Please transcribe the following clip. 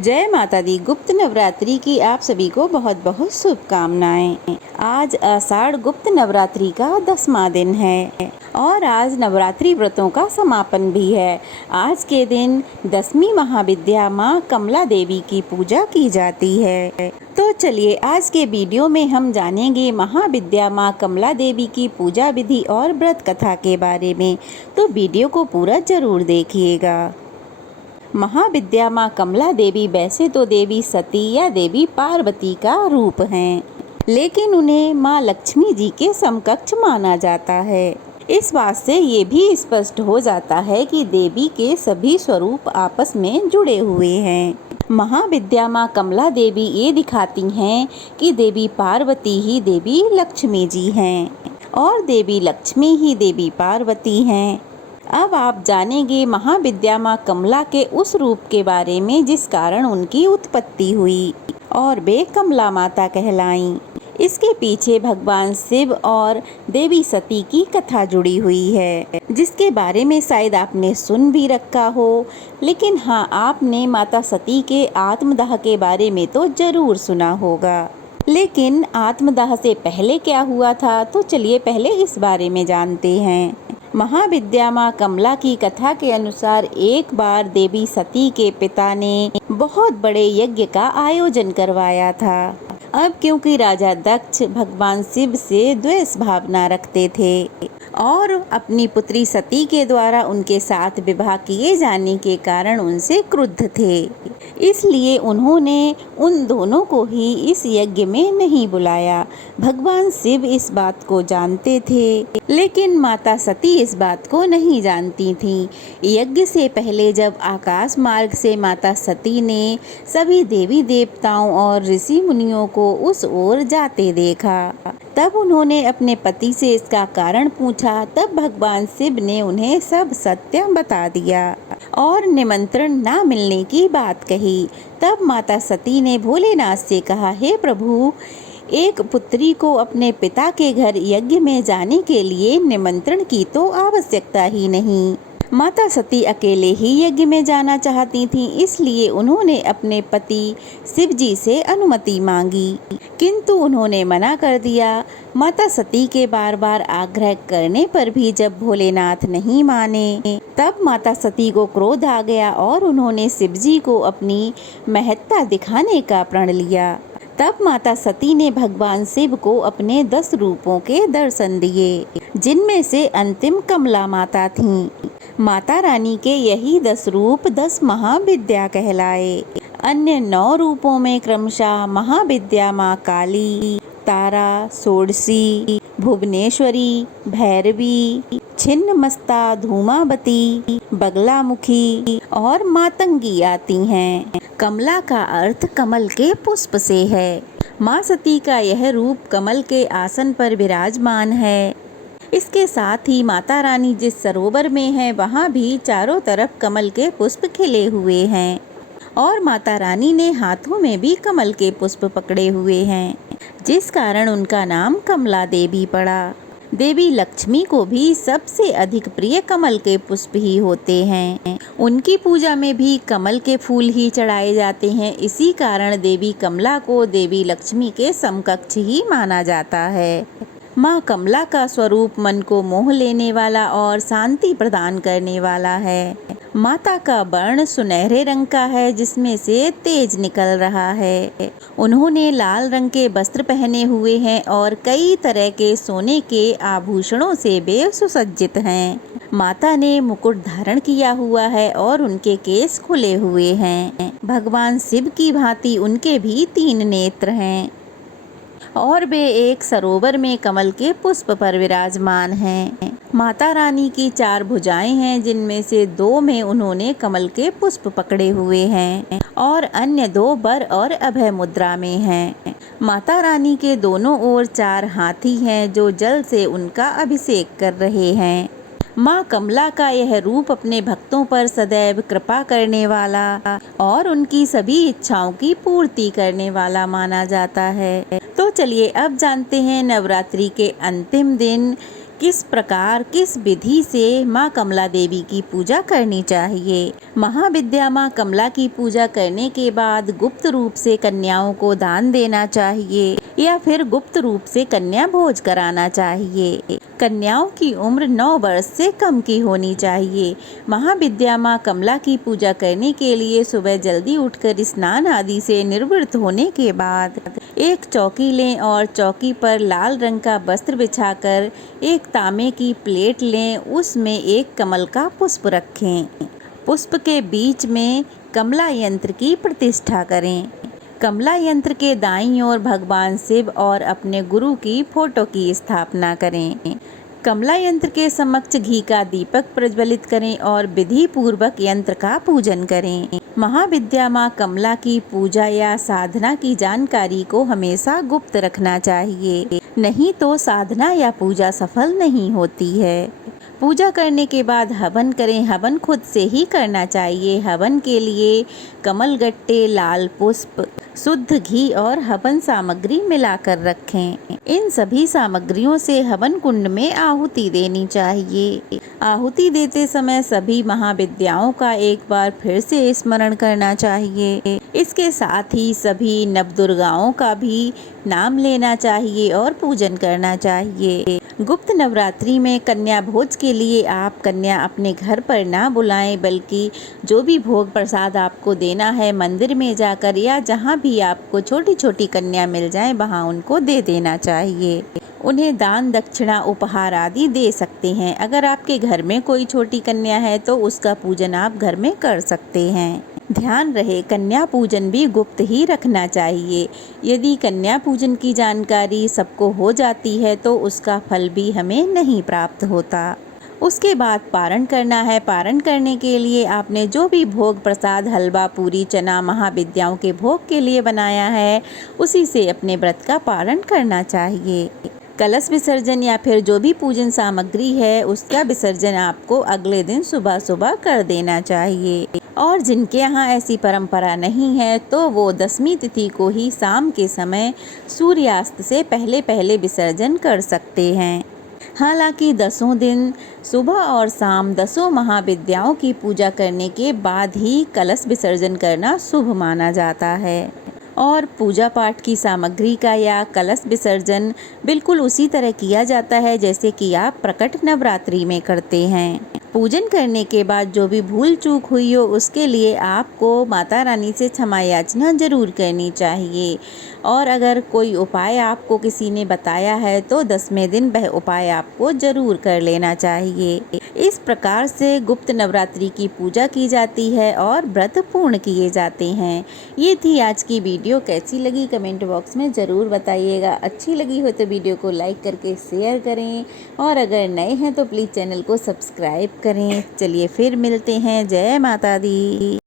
जय माता दी। गुप्त नवरात्रि की आप सभी को बहुत बहुत शुभकामनाएं। आज आषाढ़ गुप्त नवरात्रि का 10वां दिन है और आज नवरात्रि व्रतों का समापन भी है। आज के दिन 10वीं महाविद्या माँ कमला देवी की पूजा की जाती है। तो चलिए आज के वीडियो में हम जानेंगे महाविद्या माँ कमला देवी की पूजा विधि और व्रत कथा के बारे में। तो वीडियो को पूरा जरूर देखिएगा। महाविद्या माँ कमला देवी वैसे तो देवी सती या देवी पार्वती का रूप हैं, लेकिन उन्हें माँ लक्ष्मी जी के समकक्ष माना जाता है। इस बात से ये भी स्पष्ट हो जाता है कि देवी के सभी स्वरूप आपस में जुड़े हुए हैं। महाविद्या माँ कमला देवी ये दिखाती हैं कि देवी पार्वती ही देवी लक्ष्मी जी हैं और देवी लक्ष्मी ही देवी पार्वती हैं। अब आप जानेंगे महाविद्या माँ कमला के उस रूप के बारे में जिस कारण उनकी उत्पत्ति हुई और वे कमला माता कहलाईं। इसके पीछे भगवान शिव और देवी सती की कथा जुड़ी हुई है, जिसके बारे में शायद आपने सुन भी रखा हो, लेकिन हाँ, आपने माता सती के आत्मदाह के बारे में तो जरूर सुना होगा। लेकिन आत्मदाह से पहले क्या हुआ था, तो चलिए पहले इस बारे में जानते हैं। महाविद्या माँ कमला की कथा के अनुसार एक बार देवी सती के पिता ने बहुत बड़े यज्ञ का आयोजन करवाया था। अब क्योंकि राजा दक्ष भगवान शिव से द्वेष भावना रखते थे और अपनी पुत्री सती के द्वारा उनके साथ विवाह किए जाने के कारण उनसे क्रुद्ध थे, इसलिए उन्होंने उन दोनों को ही इस यज्ञ में नहीं बुलाया। भगवान शिव इस बात को जानते थे, लेकिन माता सती इस बात को नहीं जानती थीं। यज्ञ से पहले जब आकाश मार्ग से माता सती ने सभी देवी देवताओं और ऋषि मुनियों को उस ओर जाते देखा, तब उन्होंने अपने पति से इसका कारण पूछा। तब भगवान शिव ने उन्हें सब सत्य बता दिया और निमंत्रण ना मिलने की बात कही। तब माता सती ने भोलेनाथ से कहा, हे प्रभु, एक पुत्री को अपने पिता के घर यज्ञ में जाने के लिए निमंत्रण की तो आवश्यकता ही नहीं। माता सती अकेले ही यज्ञ में जाना चाहती थीं, इसलिए उन्होंने अपने पति शिव जी से अनुमति मांगी, किंतु उन्होंने मना कर दिया। माता सती के बार बार आग्रह करने पर भी जब भोलेनाथ नहीं माने, तब माता सती को क्रोध आ गया और उन्होंने शिव जी को अपनी महत्ता दिखाने का प्रण लिया। तब माता सती ने भगवान शिव को अपने 10 रूपों के दर्शन दिए, जिनमें से अंतिम कमला माता थीं। माता रानी के यही 10 रूप 10 महाविद्या कहलाए। अन्य 9 रूपों में क्रमशः महाविद्या माँ काली, तारा, षोडशी, भुवनेश्वरी, भैरवी, छिन्नमस्ता, धूमावती, बगलामुखी और मातंगी आती हैं। कमला का अर्थ कमल के पुष्प से है। माँ सती का यह रूप कमल के आसन पर विराजमान है। इसके साथ ही माता रानी जिस सरोवर में है, वहाँ भी चारों तरफ कमल के पुष्प खिले हुए हैं और माता रानी ने हाथों में भी कमल के पुष्प पकड़े हुए हैं, जिस कारण उनका नाम कमला देवी पड़ा। देवी लक्ष्मी को भी सबसे अधिक प्रिय कमल के पुष्प ही होते हैं। उनकी पूजा में भी कमल के फूल ही चढ़ाए जाते हैं। इसी कारण देवी कमला को देवी लक्ष्मी के समकक्ष ही माना जाता है। माँ कमला का स्वरूप मन को मोह लेने वाला और शांति प्रदान करने वाला है। माता का वर्ण सुनहरे रंग का है, जिसमें से तेज निकल रहा है। उन्होंने लाल रंग के वस्त्र पहने हुए हैं और कई तरह के सोने के आभूषणों से वे सुसज्जित हैं। माता ने मुकुट धारण किया हुआ है और उनके केस खुले हुए हैं। भगवान शिव की भांति उनके भी 3 नेत्र हैं और वे एक सरोवर में कमल के पुष्प पर विराजमान हैं। माता रानी की 4 भुजाएं हैं, जिनमें से 2 में उन्होंने कमल के पुष्प पकड़े हुए हैं और अन्य 2 वर और अभय मुद्रा में हैं। माता रानी के दोनों ओर 4 हाथी हैं, जो जल से उनका अभिषेक कर रहे हैं। माँ कमला का यह रूप अपने भक्तों पर सदैव कृपा करने वाला और उनकी सभी इच्छाओं की पूर्ति करने वाला माना जाता है। तो चलिए अब जानते हैं नवरात्रि के अंतिम दिन किस प्रकार किस विधि से माँ कमला देवी की पूजा करनी चाहिए। महाविद्या माँ कमला की पूजा करने के बाद गुप्त रूप से कन्याओं को दान देना चाहिए या फिर गुप्त रूप से कन्या भोज कराना चाहिए। कन्याओं की उम्र 9 वर्ष से कम की होनी चाहिए। महाविद्या माँ कमला की पूजा करने के लिए सुबह जल्दी उठकर स्नान आदि से निवृत्त होने के बाद एक चौकी लें और चौकी पर लाल रंग का वस्त्र बिछाकर एक तांबे की प्लेट लें, उसमें एक कमल का पुष्प रखें। पुष्प के बीच में कमला यंत्र की प्रतिष्ठा करें। कमला यंत्र के दाईं ओर भगवान शिव और अपने गुरु की फोटो की स्थापना करें। कमला यंत्र के समक्ष घी का दीपक प्रज्वलित करें और विधि पूर्वक यंत्र का पूजन करें। महाविद्या माँ कमला की पूजा या साधना की जानकारी को हमेशा गुप्त रखना चाहिए, नहीं तो साधना या पूजा सफल नहीं होती है। पूजा करने के बाद हवन करें। हवन खुद से ही करना चाहिए। हवन के लिए कमल गट्टे, लाल पुष्प, शुद्ध घी और हवन सामग्री मिलाकर रखें। इन सभी सामग्रियों से हवन कुंड में आहुति देनी चाहिए। आहुति देते समय सभी महाविद्याओं का एक बार फिर से स्मरण करना चाहिए। इसके साथ ही सभी नवदुर्गाओं का भी नाम लेना चाहिए और पूजन करना चाहिए। गुप्त नवरात्रि में कन्या भोज के लिए आप कन्या अपने घर पर ना बुलाएं, बल्कि जो भी भोग प्रसाद आपको देना है मंदिर में जाकर या जहां भी आपको छोटी छोटी कन्या मिल जाए वहां उनको दे देना चाहिए। उन्हें दान दक्षिणा उपहार आदि दे सकते हैं। अगर आपके घर में कोई छोटी कन्या है तो उसका पूजन आप घर में कर सकते हैं। ध्यान रहे, कन्या पूजन भी गुप्त ही रखना चाहिए। यदि कन्या पूजन की जानकारी सबको हो जाती है तो उसका फल भी हमें नहीं प्राप्त होता। उसके बाद पारण करना है। पारण करने के लिए आपने जो भी भोग प्रसाद, हलवा, पूरी, चना महाविद्याओं के भोग के लिए बनाया है उसी से अपने व्रत का पारण करना चाहिए। कलश विसर्जन या फिर जो भी पूजन सामग्री है उसका विसर्जन आपको अगले दिन सुबह सुबह कर देना चाहिए। और जिनके यहाँ ऐसी परंपरा नहीं है तो वो 10वीं तिथि को ही शाम के समय सूर्यास्त से पहले पहले विसर्जन कर सकते हैं। हालांकि 10 दिन सुबह और शाम 10 महाविद्याओं की पूजा करने के बाद ही कलश विसर्जन करना शुभ माना जाता है। और पूजा पाठ की सामग्री का या कलश विसर्जन बिल्कुल उसी तरह किया जाता है जैसे कि आप प्रकट नवरात्रि में करते हैं। पूजन करने के बाद जो भी भूल चूक हुई हो उसके लिए आपको माता रानी से क्षमा याचना जरूर करनी चाहिए। और अगर कोई उपाय आपको किसी ने बताया है तो 10वें दिन वह उपाय आपको जरूर कर लेना चाहिए। इस प्रकार से गुप्त नवरात्रि की पूजा की जाती है और व्रत पूर्ण किए जाते हैं। ये थी आज की वीडियो। कैसी लगी कमेंट बॉक्स में ज़रूर बताइएगा। अच्छी लगी हो तो वीडियो को लाइक करके शेयर करें और अगर नए हैं तो प्लीज़ चैनल को सब्सक्राइब करें। चलिए फिर मिलते हैं। जय माता दी।